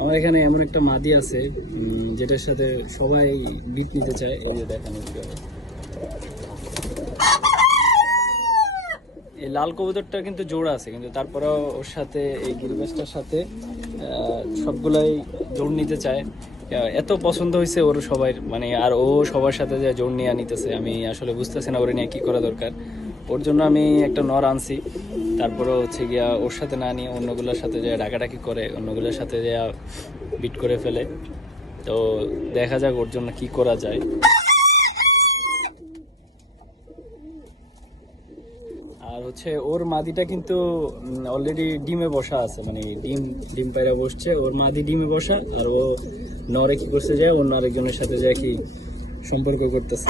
আমার এখানে এমন একটা মাদি আছে যেটার সাথে সবাই বিট নিতে চায়। এই যে দেখেন এই লাল কবুতরটা কিন্তু জোড়া আছে, কিন্তু তারপরেও ওর সাথে এই গিলবাসটার সাথে সবগুলাই জোড় নিতে চায়। এত পছন্দ হয়েছে ওর সবাই, মানে আর ও সবার সাথে যে জোড় নিয়ে নিতেছে, আমি আসলে বুঝতেছি না ওর নিয়ে কী করা দরকার। ওর জন্য আমি একটা নর আনছি, তারপরে হচ্ছে গিয়া ওর সাথে না নিয়ে অন্যগুলোর সাথে যে ডাকাডাকি করে, অন্যগুলোর সাথে যে বিট করে ফেলে। তো দেখা যাক ওর জন্য কি করা যায়। আর হচ্ছে ওর মাদিটা কিন্তু অলরেডি ডিমে বসা আছে, মানে ডিম পায়রা বসছে। ওর মাদি ডিমে বসা, আর ও নরে কি করছে যায় অন্য আরেকজনের সাথে যায় কি সম্পর্ক করতেছে।